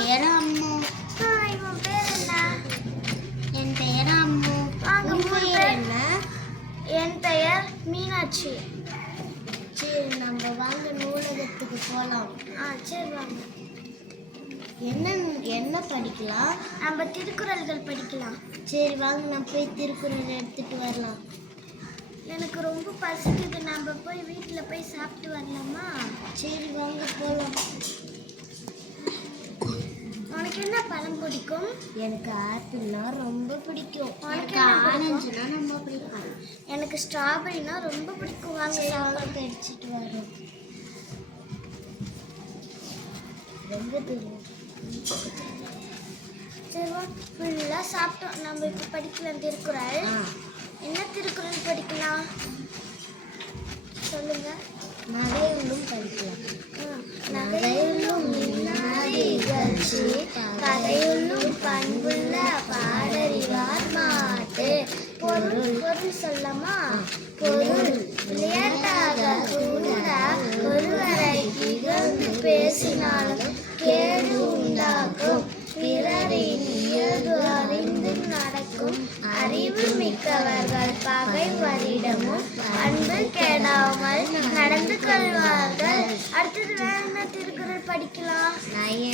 பெயர் அம்மு. இவன் பேர் என்ன? என் பெயர் அம்மு. உன் பெயர் என்ன? என் பெயர் மீனாட்சி. சரி, நம்ம வாங்க நூலகத்துக்கு போகலாம். சரி வாங்க. என்ன படிக்கலாம்? நம்ம திருக்குறள்கள் படிக்கலாம். சரி வாங்க, நம்ம போய் திருக்குறள் எடுத்துட்டு வரலாம். எனக்கு ரொம்ப பசிக்குது, நம்ம போய் வீட்டில் போய் சாப்பிட்டு வரலாமா? சரி வாங்க போகலாம். உனக்கு என்ன பழம் பிடிக்கும்? எனக்கு ஆப்பிள்னா ரொம்ப பிடிக்கும். உனக்கு எனக்கு என்ன பிடிக்கும்? ஆரஞ்சுனா ரொம்ப பிடிக்கும். எனக்கு ஸ்ட்ராபெரினா ரொம்ப பிடிக்கும். வாங்க சாப்பிட்டு அடிச்சுட்டு வரோம். ரொம்ப தெரியும். சரி வா, ஃபுல்லாக சாப்பிட்டோம். நம்ம இப்போ படிக்கலாம் திருக்குறள். என்ன திருக்குறள் படிக்கலாம் சொல்லுங்க. நகையுள்ளும் படிக்கலாம். நகையுள்ளும் இன்னாது இகழ்ச்சி, பகையுள்ளும் பண்புள்ள பாடறிவார் மாட்டு. பொருள் சொல்லமா? பொருள் விளையாட்டாக கூட ஒருவரை இகழ்ந்து பேசினாலும் கேடு உண்டாக்கும். பிறரின் இயல்பு அறிந்து நடக்கும் அறிவு மிக்கவர்கள் பகைவரிடமும் அன்பு கெடாமல் நடந்து கொள்வார்கள். அடுத்தது வேற என்ன திருக்குறள் படிக்கலாம்?